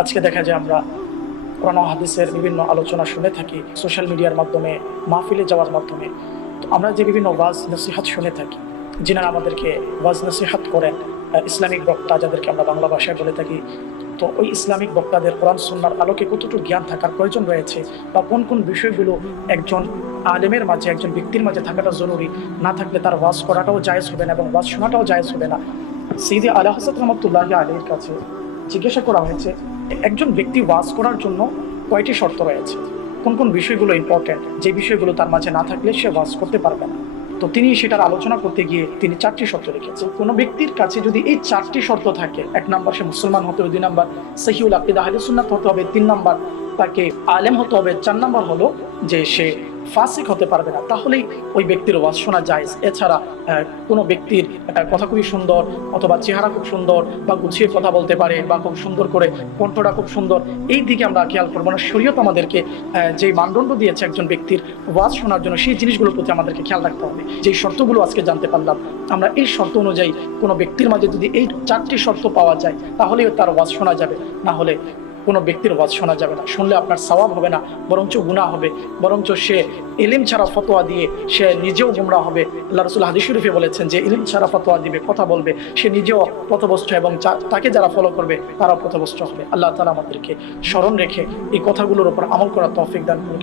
আজকে দেখা যায় আমরা কোরআন ও হাদিসের বিভিন্ন আলোচনা শুনে থাকি সোশ্যাল মিডিয়ার মাধ্যমে, মাহফিলে যাওয়ার মাধ্যমে। তো আমরা যে বিভিন্ন ওয়াজ নসিহাত শুনে থাকি, যিনারা আমাদেরকে ওয়াজ নসিহাত করেন, ইসলামিক বক্তা যাদেরকে আমরা বাংলা ভাষায় বলে থাকি, তো ওই ইসলামিক বক্তাদের কোরআন সুন্নাহর আলোকে কতটুকু জ্ঞান থাকার প্রয়োজন রয়েছে, বা কোন কোন বিষয়গুলো একজন আলেমের মাঝে, একজন ব্যক্তির মাঝে থাকাটা জরুরি, না থাকলে তার ওয়াজ করাটাও জায়েজ হবে না এবং ওয়াজ শোনাটাও জায়েজ হবে না। সৈয়দ আলা হযরত রহমাতুল্লাহি আলাইহির কাছে জিজ্ঞাসা করা হয়েছে, একজন ব্যক্তি ওয়াজ করার জন্য কয়টি শর্ত রয়েছে, কোন কোন বিষয়গুলো ইম্পর্টেন্ট, যে বিষয়গুলো তার মাঝে না থাকলে সে ওয়াজ করতে পারবে না। তো তিনি সেটার আলোচনা করতে গিয়ে তিনি 4টি শর্ত রেখেছেন। কোনো ব্যক্তির কাছে যদি এই 4টি শর্ত থাকে, 1 নাম্বার সে মুসলমান হতে হবে, 2 নাম্বার সহিহুল আকীদা আহলে সুন্নাত হতে হবে, 3 নাম্বার তাকে আলেম হতে হবে, 4 নাম্বার হলো যে সে ফাসিক হতে পারবে না, তাহলেই ওই ব্যক্তির ওয়াজ শোনা জায়েজ। এছাড়া কোনো ব্যক্তির কথা খুবই সুন্দর, অথবা চেহারা খুব সুন্দর, বা গুছিয়ে কথা বলতে পারে, বা খুব সুন্দর করে কণ্ঠটা খুব সুন্দর, এই দিকে আমরা খেয়াল করবো না। শরীয়ত আমাদেরকে যে মানদণ্ড দিয়েছে একজন ব্যক্তির ওয়াজ শোনার জন্য, সেই জিনিসগুলোর প্রতি আমাদেরকে খেয়াল রাখতে হবে। যে শর্তগুলো আজকে জানতে পারলাম, আমরা এই শর্ত অনুযায়ী কোনো ব্যক্তির মাঝে যদি এই 4টি শর্ত পাওয়া যায়, তাহলেই তার ওয়াজ শোনা যাবে, না হলে কোনো ব্যক্তির ওয়াজ শোনা যাবে না। শুনলে আপনার সওয়াব হবে না, বরঞ্চ গুনাহ হবে, বরঞ্চ সে ইলম ছাড়া ফতোয়া দিয়ে সে নিজেও গুমরাহ হবে। আল্লাহ রাসূল হাদিস শরীফে বলেছেন যে ইলম ছাড়া ফতোয়া দিবে, কথা বলবে, সে নিজেও পথভ্রষ্ট এবং তাকে যারা ফলো করবে তারাও পথভ্রষ্ট হবে। আল্লাহ তাআলা আমাদেরকে স্মরণ রেখে এই কথাগুলোর উপর আমল করার তৌফিক দান করুন।